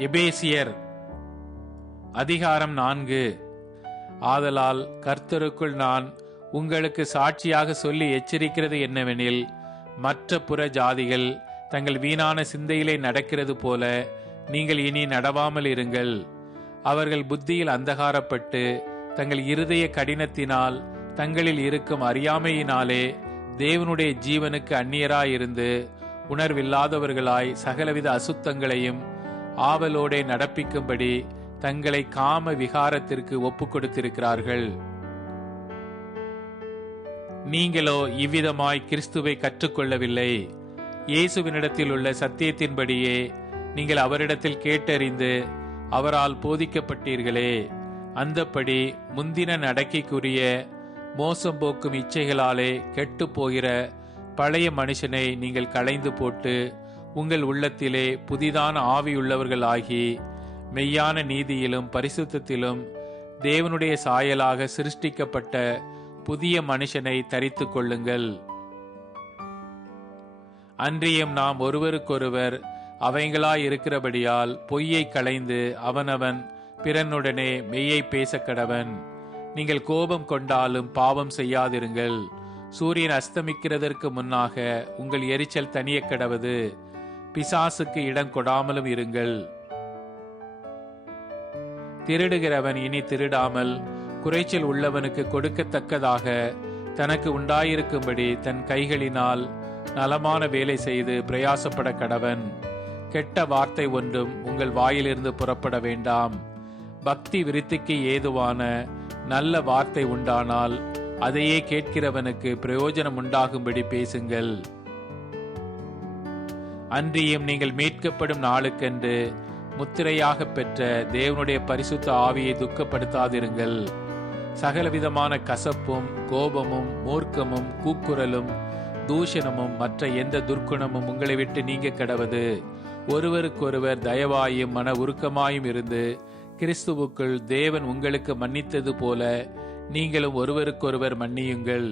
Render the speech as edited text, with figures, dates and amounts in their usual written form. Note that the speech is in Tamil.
எபேசியர் அதிகாரம் 4. ஆதலால் கர்த்தருக்குள் நான் உங்களுக்கு சாட்சியாக சொல்லி எச்சரிக்கிறது என்னவெனில், மற்ற புற ஜாதிகள் தங்கள் வீணான சிந்தையிலே நடக்கிறது போல நீங்கள் இனி நடவாமல் இருங்கள். அவர்கள் புத்தியில் அந்தகாரப்பட்டு தங்கள் இருதய கடினத்தினால் தங்களில் இருக்கும் அறியாமையினாலே தேவனுடைய ஜீவனுக்கு அந்நியராயிருந்து உணர்வில்லாதவர்களாய் சகலவித அசுத்தங்களையும் ஆவலோடே நடப்பிக்கும்படி தங்களை காம விகாரத்திற்கு ஒப்பு கொடுத்திருக்கிறார்கள். நீங்களோ இவ்விதமாய் கிறிஸ்துவை கற்றுக்கொள்ளவில்லை. இயேசுவினிடத்தில் உள்ள சத்தியத்தின்படியே நீங்கள் அவரிடத்தில் கேட்டறிந்து அவரால் போதிக்கப்பட்டீர்களே. அந்தப்படி முந்தின நடக்கைக்குரிய மோசம் போக்கும் இச்சைகளாலே கெட்டு போகிற பழைய மனுஷனை நீங்கள் களைந்து போட்டு உங்கள் உள்ளத்திலே புதிதான ஆவியுள்ளவர்கள் ஆகி மெய்யான நீதியிலும் பரிசுத்தத்திலும் தேவனுடைய சாயலாக சிருஷ்டிக்கப்பட்ட புதிய மனுஷனை தரித்து கொள்ளுங்கள். அன்றியும் நாம் ஒருவருக்கொருவர் அவைங்களாய் இருக்கிறபடியால் பொய்யை களைந்து அவனவன் பிறனுடனே மெய்யை பேச கடவன். நீங்கள் கோபம் கொண்டாலும் பாவம் செய்யாதிருங்கள். சூரியன் அஸ்தமிக்கிறதற்கு முன்னாக உங்கள் எரிச்சல் தனிய கடவது. பிசாசுக்கு இடம் கொடாமலும் இருங்கள். திருடுகிறவன் இனி திருடாமல் குறைச்சல் உள்ளவனுக்கு கொடுக்கத்தக்கதாக தனக்கு உண்டாயிருக்கும்படி தன் கைகளினால் நலமான வேலை செய்து பிரயாசப்பட கடவன். கெட்ட வார்த்தை ஒன்றும் உங்கள் வாயிலிருந்து புறப்பட வேண்டாம். பக்தி விருத்திக்கு ஏதுவான நல்ல வார்த்தை உண்டானால் அதையே கேட்கிறவனுக்கு பிரயோஜனம் உண்டாகும்படி பேசுங்கள். அன்றியும் நீங்கள் மீட்கப்படும் நாளுக்கென்று முத்திரையாக பெற்ற தேவனுடைய பரிசுத்த ஆவியை துக்கப்படுத்தாதிருங்கள். சகலவிதமான கசப்பும் கோபமும் மூர்க்கமும் கூக்குரலும் தூஷணமும் மற்ற எந்த துர்க்குணமும் உங்களை விட்டு நீங்க கடவது. ஒருவருக்கொருவர் தயவாயும் மன உருக்கமாயும் இருந்து கிறிஸ்துவுக்குள் தேவன் உங்களுக்கு மன்னித்தது போல நீங்களும் ஒருவருக்கொருவர் மன்னியுங்கள்.